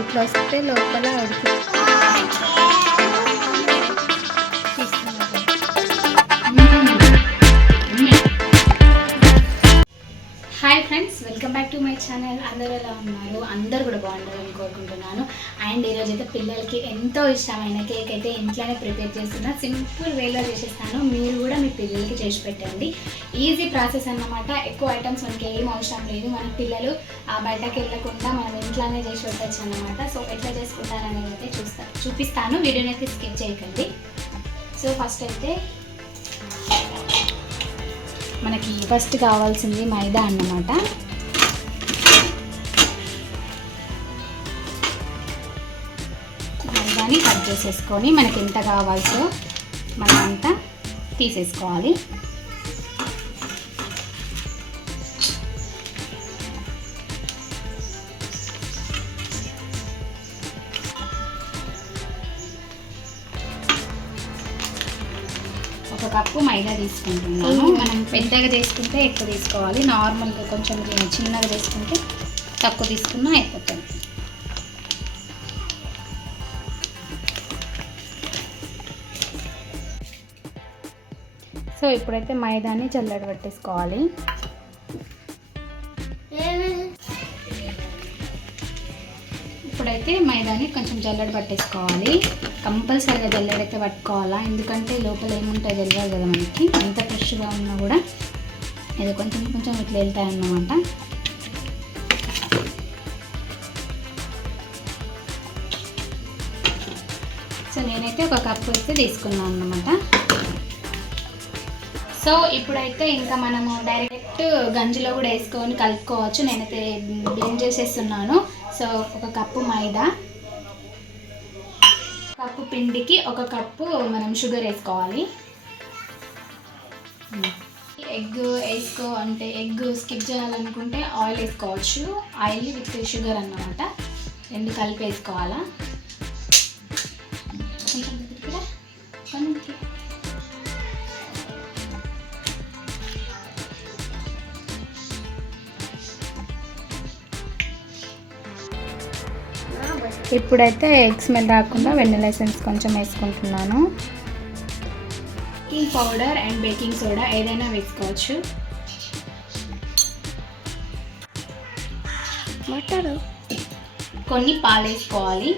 ఇట్లా వస్తే లోపల ఉడికి hi friends welcome back to my channel అందరూ ఎలా ఉన్నారు? అందరూ కూడా బాగుండాలని కోరుకుంటున్నాను. అండ్ ఈరోజు అయితే పిల్లలకి ఎంతో ఇష్టమైన కేక్ అయితే ఇంట్లోనే ప్రిపేర్ చేస్తున్నా. సింపుల్ వేలో చేసేస్తాను. మీరు కూడా మీ పిల్లలకి చేసి పెట్టండి. ఈజీ ప్రాసెస్ అన్నమాట. ఎక్కువ ఐటమ్స్ మనకి ఏం అవసరం లేదు. మన పిల్లలు ఆ బయటకు వెళ్ళకుండా మనం ఇంట్లోనే చేసి పెట్టచ్చు అన్నమాట. సో ఎట్లా చేసుకుంటారనేది అయితే చూస్తా చూపిస్తాను. వీడియోని అయితే స్కిప్ చేయకండి. సో ఫస్ట్ అయితే మనకి ఫస్ట్ కావాల్సింది మైదా అన్నమాట. మైదాని కట్ చేసేసుకొని మనకి ఎంత కావాల్సో మనం అంతా తీసేసుకోవాలి. ఒక కప్పు మైదా తీసుకుంటున్నాను. మనం పెద్దగా తీసుకుంటే ఎక్కువ తీసుకోవాలి. నార్మల్గా కొంచెం చిన్నగా తీసుకుంటే తక్కువ తీసుకున్నా అయిపోతుంది. సో ఇప్పుడైతే మైదాని చల్లడి పట్టేసుకోవాలి. ఇప్పుడైతే మైదాని కొంచెం జల్లెడ పట్టేసుకోవాలి. కంపల్సరీగా జల్లెడ అయితే పట్టుకోవాలా? ఎందుకంటే లోపల ఏముంటాయో తెలియదు కదా మనకి. ఎంత ఫ్రెష్గా ఉన్నా కూడా ఇది కొంచెం కొంచెం ఇట్లా వెళ్తాయి అన్నమాట సో నేనైతే ఒక కప్పు అయితే తీసుకున్నాను అన్నమాట సో ఇప్పుడైతే ఇంకా మనము డైరెక్ట్ గంజిలో కూడా వేసుకొని కలుపుకోవచ్చు. నేనైతే బ్లెండ్ చేసేస్తున్నాను. సో ఒక కప్పు మైదా. కప్పు పిండికి ఒక కప్పు మనం షుగర్ వేసుకోవాలి. ఎగ్ వేసుకో అంటే ఎగ్ స్కిప్ చేయాలనుకుంటే ఆయిల్ వేసుకోవచ్చు. ఆయిల్ విత్ షుగర్ అన్నమాట. రెండు కలిపి వేసుకోవాలా? కొంచెం కొంచెం. ఇప్పుడైతే ఎగ్ స్మెల్ రాకుండా వెన్నెల ఎసెన్స్ కొంచెం వేసుకుంటున్నాను. Baking powder and baking soda ఏదైనా వేసుకోవచ్చు. మటరు. కొన్ని పాలు వేసుకోవాలి.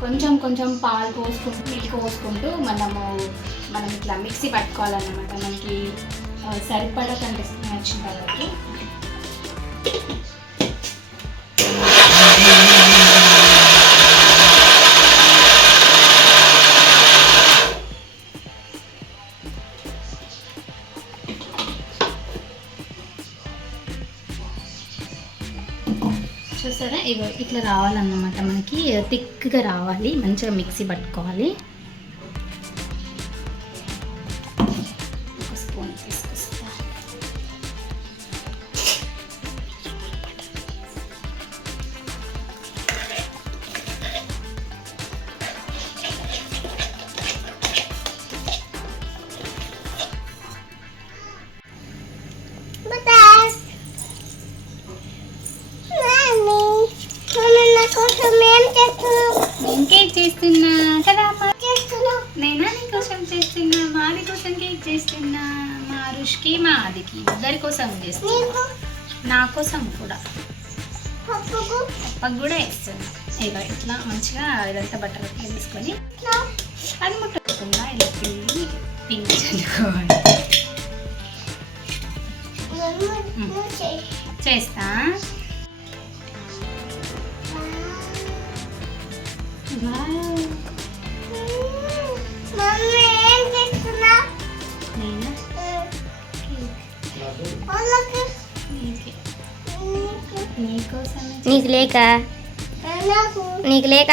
కొంచెం కొంచెం పాలు పోసుకుంటూ మిల్క్ పోసుకుంటూ మనము మనం ఇట్లా మిక్సీ పట్టుకోవాలన్నమాట. మనకి సరిపడ సరిపడా కనిపిస్తుంది వచ్చిన తర్వాత. చూసారా? ఇవి ఇట్లా రావాలన్నమాట. మనకి థిక్గా రావాలి. మంచిగా మిక్సీ పట్టుకోవాలి. చేస్తున్నా. కదా నేనా నీ కోసం చేస్తున్నా? మాది కోసం కేక్ చేస్తున్నా? మా రుషికి మా ఆదికి ఇద్దరి కోసం చేస్తున్నా. నా కోసం కూడా. పప్పు కూడా వేస్తున్నా. ఇక ఇట్లా మంచిగా ఇదంతా బట్టర్ ఇట్లా తీసుకొని అది ముట్టకుండా ఇలా పిండి పిండి చల్లుకోవాలి. చేస్తా. నీకు లేక? నీకు లేక?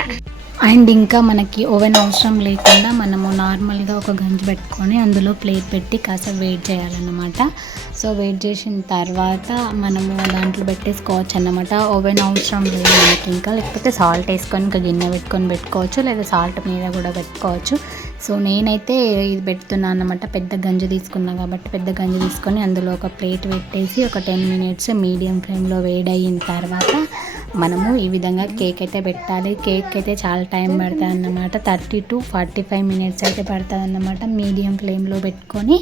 అండ్ ఇంకా మనకి ఓవెన్ అవసరం లేకుండా మనము నార్మల్గా ఒక గంజి పెట్టుకొని అందులో ప్లేట్ పెట్టి కాస్త వెయిట్ చేయాలన్నమాట. సో వెయిట్ చేసిన తర్వాత మనము దాంట్లో పెట్టేసుకోవచ్చు అన్నమాట. ఓవెన్ అవసరం లేదు మనకి ఇంకా. లేకపోతే సాల్ట్ వేసుకొని ఇంకా గిన్నె పెట్టుకొని పెట్టుకోవచ్చు. లేదా సాల్ట్ మీద కూడా పెట్టుకోవచ్చు. సో నేనైతే ఇది పెడుతున్నాను అన్నమాట. పెద్ద గంజు తీసుకున్నా కాబట్టి పెద్ద గంజు తీసుకొని అందులో ఒక ప్లేట్ పెట్టేసి ఒక టెన్ మినిట్స్ మీడియం ఫ్లేమ్లో వేడయిన తర్వాత మనము ఈ విధంగా కేక్ అయితే పెట్టాలి. కేక్ అయితే చాలా టైం పడుతుంది అన్నమాట. Thirty to forty five minutes అయితే పడుతుంది అన్నమాట. మీడియం ఫ్లేమ్లో పెట్టుకొని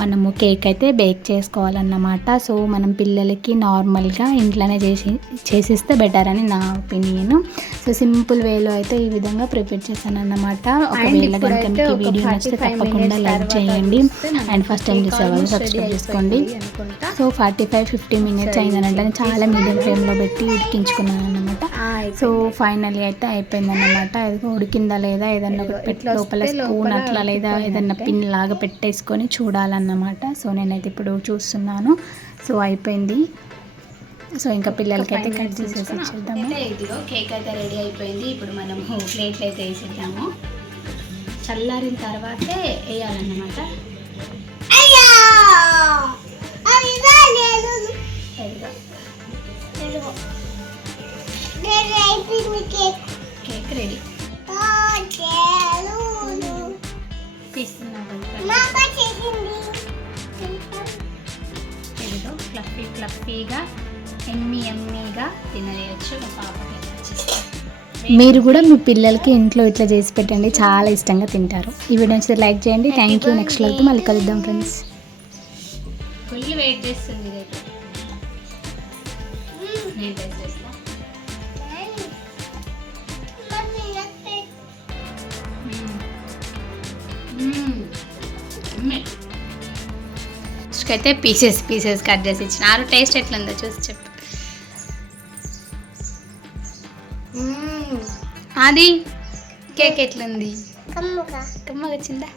మనము కేక్ అయితే బేక్ చేసుకోవాలన్నమాట. సో మనం పిల్లలకి నార్మల్గా ఇంట్లోనే చేసి చేసిస్తే బెటర్ అని నా ఒపీనియన్. సో సింపుల్ వేలో అయితే ఈ విధంగా ప్రిపేర్ చేశాను అన్నమాట. ఒకవేళ కనుక మీకు వీడియో నచ్చితే తప్పకుండా లైక్ చేయండి. అండ్ ఫస్ట్ టైం చూసే వాళ్ళు సబ్స్క్రైబ్ చేసుకోండి. So forty five fifty minutes అయిందనంటే చాలా మీడియం ఫ్లేమ్లో పెట్టి ఉడికించుకున్నాను. అన్నమాట సో ఫైనల్లీ అయితే అయిపోయింది అన్నమాట అది ఉడికిందా లేదా ఏదన్నా ఒకటి పెట్టి లోపల స్పూన్ అట్లా లేదా ఏదన్నా పిన్ లాగా పెట్టేసుకొని చూడాలన్నమాట. సో నేనైతే ఇప్పుడు చూస్తున్నాను. సో అయిపోయింది. సో ఇంకా పిల్లలకి అయితే కట్ చేసేసి ఇచ్చేద్దాము ఇదిగో కేక్ అయితే రెడీ అయిపోయింది. ఇప్పుడు మనం ప్లేట్లు అయితే వేసేద్దాము. చల్లారిన తర్వాతే వేయాలన్నమాట. అయ్యో! Cake ready. ఫ్లఫీ ఫ్లఫీగా ఎమ్మి ఎమ్మీగా తినలేయచ్చు. మా పాపకి మీరు కూడా మీ పిల్లలకి ఇంట్లో ఇట్లా చేసి పెట్టండి. చాలా ఇష్టంగా తింటారు. ఈ వీడియో నచ్చితే లైక్ చేయండి. థ్యాంక్ యూ నెక్స్ట్ లైక్ మళ్ళీ కలుద్దాం ఫ్రెండ్స్ వెయిట్ చేస్తుంది నేను అయితే పీసెస్ పీసెస్ కట్ చేసి ఇచ్చిన. ఆరు టేస్ట్ ఎట్లుందో చూసి చెప్పు. అది కేక్ ఎట్లుంది? కమ్ముగా. కమ్మగా వచ్చిందా?